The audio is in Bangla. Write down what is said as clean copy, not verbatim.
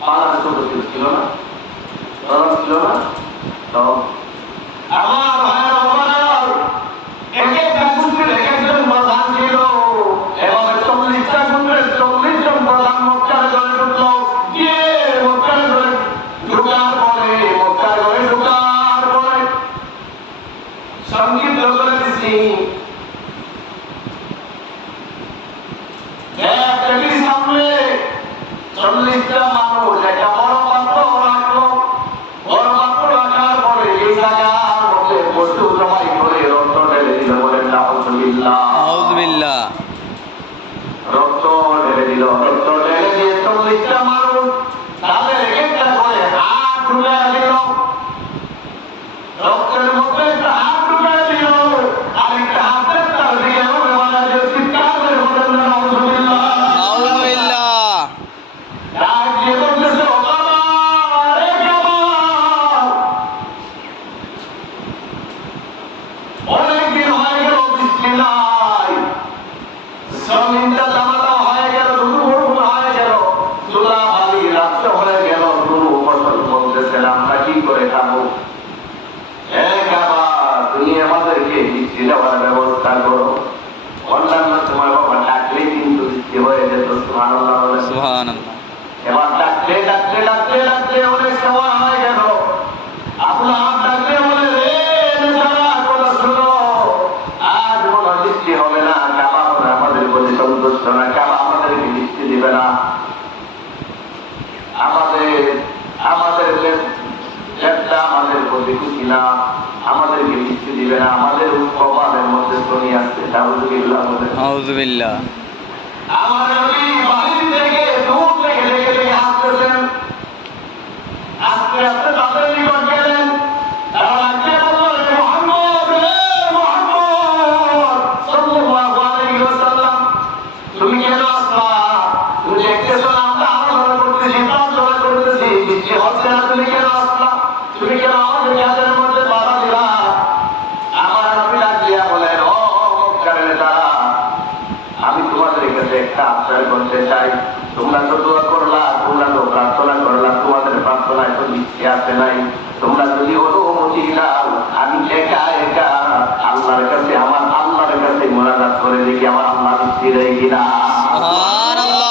পালার ছোট ছিল না, তরফ ছিল না। তো আমার ভাইয়ের আমার এক একটা গুণের এক একজন প্রধান ছিল। এভাবে 40টা গুণের 40 জন প্রধান মক্কার ঘরে ঢুকলো। গিয়ে মক্কার ঘরে ঢুকার পরে সংক্ষিপ্ত করে দিচ্ছি, সামনে 40টা মানুষ একটা বড় পাত্র রাখলো। বড় পাত্র রাখার পরে এই জায়গার মধ্যে বস্তু জমাই করে রক্ত ঢেলে দিল। বলেন আউযুবিল্লাহ। রক্ত ঢেলে দিল। রক্ত ঢেলে দিয়ে 40টা মানুষ তাদের একটা করে হাত ঢুকে দিল। রক্তের মধ্যে একটা হাত ঢুকে দিল, আরেকটা হাতের তার দিকে বলা যে চিৎকার করে বলেন আউযুবিল্লাহ। অনেকদিন হয়ে গেল বৃষ্টি নাই, জমিনটা জামাটা হয়ে গেল, হয়ে গেল, চুলা বালি রাস্তা হয়ে গেল, গরু ফসল বলতেছে আমরা কি করে খাবো? তুমি আমাদেরকে বৃষ্টি দেওয়ার ব্যবস্থা করো। অন্যান্য সময় বাবা ডাকলে কিন্তু বৃষ্টি হয়ে যেত। সুবহানাল্লাহ। এবার ডাকলে ডাকলে ডাকলে ডাকলে অনেক সময় হয়ে গেল। আপনার ডাকলে বলে রে যারা কথা শুনো, আজ কোনো বৃষ্টি হবে না। কাবা আমাদের প্রতি সন্তুষ্ট না, কাবা আমাদেরকে বৃষ্টি দিবে না। আমাদের লেপটা আমাদের প্রতি খুশি না, আমাদেরকে বৃষ্টি দিবে না। আমাদের কপালের মধ্যে শনি আসছে। আউযুবিল্লাহ। আমার নবী বাহির থেকে দূর থেকে দেখে দেখে আসতেছেন। আস্তে আস্তে তাদের নিকট গেলেন। তারা ডাকতে বললেন, মুহাম্মদ রে মুহাম্মদ সাল্লাল্লাহু আলাইহি ওয়াসাল্লাম, তুমি কেন আসলা? তুমি দেখতেছো না আমরা আলোচনা করতেছি, প্রার্থনা করতেছি, বৃষ্টি হচ্ছে না, তুমি কেন আসলা? তুমি কেন আমাদের কাজের মধ্যে বাধা দিলা? আমার নবী ডাক দিয়া বলেন, ও মক্কার নেতারা, আমি তোমাদের কাছে একটা আশ্রয় করতে চাই। তোমরা তো দোয়া করলা, তোমরা তো প্রার্থনা করলা, তোমাদের প্রার্থনায় তো বৃষ্টি আসে নাই। তোমরা যদি অনুমতি দাও, আমি একা একা আল্লাহর কাছে, আমার আল্লাহর কাছে মোনাজাত করে দেখি আমার আল্লাহ বৃষ্টি দেয় কিনা। সুবহানাল্লাহ।